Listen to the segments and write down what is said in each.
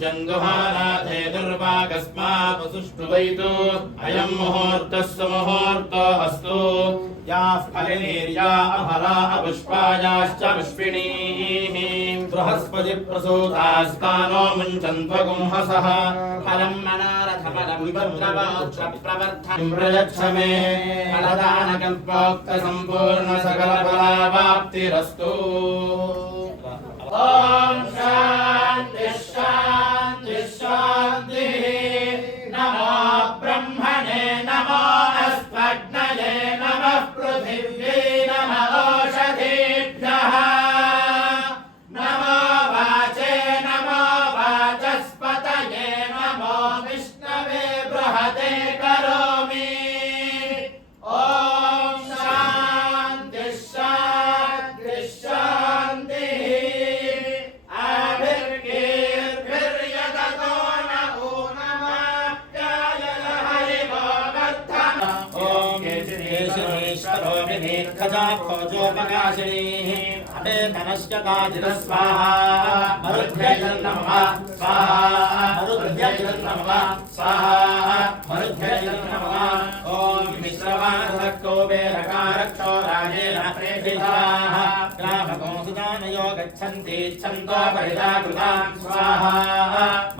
जंदुहानाथे दुर्वागस्मात् सुष्ठुवैतु अयं मुहूर्तः सुमुहूर्तो अस्तु याः फलिनीर्या अफला अपुष्पायाश्च पुष्पिणीः बृहस्पति प्रसूतास्तानो मुञ्चन्त्वगुंहसः फलं मनारथफलं विभद्रवोक्षप्रवर्धनं प्रयच्छ मे फलदानकल्पोक्तसम्पूर्णसकलफलावाप्तिरस्तु। ॐ शान्ति शान्ति शान्तिः। नमो ब्रह्मणे नमो अस्मग्नये नमः पृथिव्यै नमः ओषधीभ्यः नमो वाचे नमो वाचस्पतये नमो विष्णवे बृहते करोमि। ॐ शान्ति शान्ति शान्तिः। खजापजोपकाशिनीः अटे तनश्च काजिरस्वाहा मरुद्भ्यैर्नमः स्वाहा मरुद्भ्यैर्नमः स्वाहा मरुद्भ्यैर्नमः। ॐ मिश्रवासक्कोबेरकारक्षो राजेन प्रेषिताः ग्रामकौसुदानयो गच्छन्ति छन्दो परिदाकृतां स्वाहा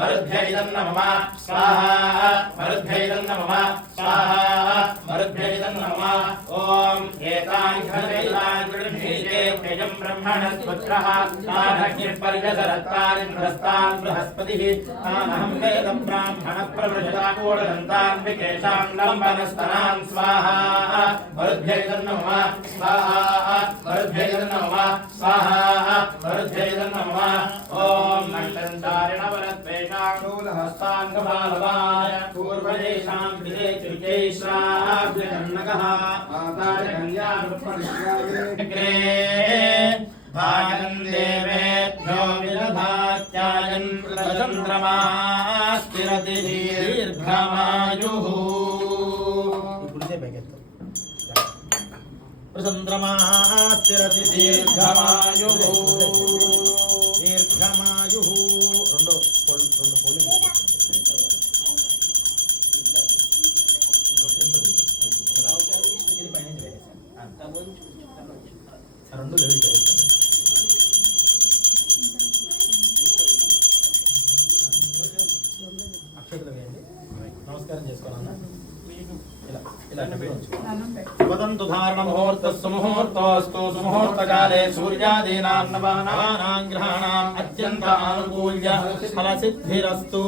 मरुद्भ्यैर्नमः स्वाहा मरुद्भ्यैर्नमः स्वाहा मरुद्भ्यैर्नमः। ॐ एतानि घनैलाञ्जलिर्भीतेभ्यजं ब्रह्मणस्पुत्रः तानग्निर्पर्यसरत्तानि बृहस्तान् बृहस्पतिः तानहं वेद ब्राह्मणप्रवृषदाकोडदन्तान् विकेशां लम्बनस्तनान् स्वाहा मरुद्भ्यैर्नमः स्वाहा मरुद्भ्यैर्नमः स्वाहा मरुद्भ्यैर्नमः। ॐ नक्षत्राणवरद्वेषाणूलहस्ताङ्गबालवाय पूर्वदेशां विदेशुजैश्राभ्यजन्नकः भागं देवेभ्यो विदधात्यायन् प्रचन्द्रमा स्थिरति दीर्घमायुः प्रचन्द्रमा स्थिरति दीर्घमायुः दीर्घमायुः। రెండు లెవెల్ చేస్తాను. అక్షతలు వేయండి. నమస్కారం చేసుకోవాలన్నా वदन्तु धारणमुहूर्तस्तु मुहूर्तोऽस्तु सुमुहूर्तकाले सूर्यादीनां नवानां ग्रहाणाम् अत्यन्त आनुकूल्य फलसिद्धिरस्तु।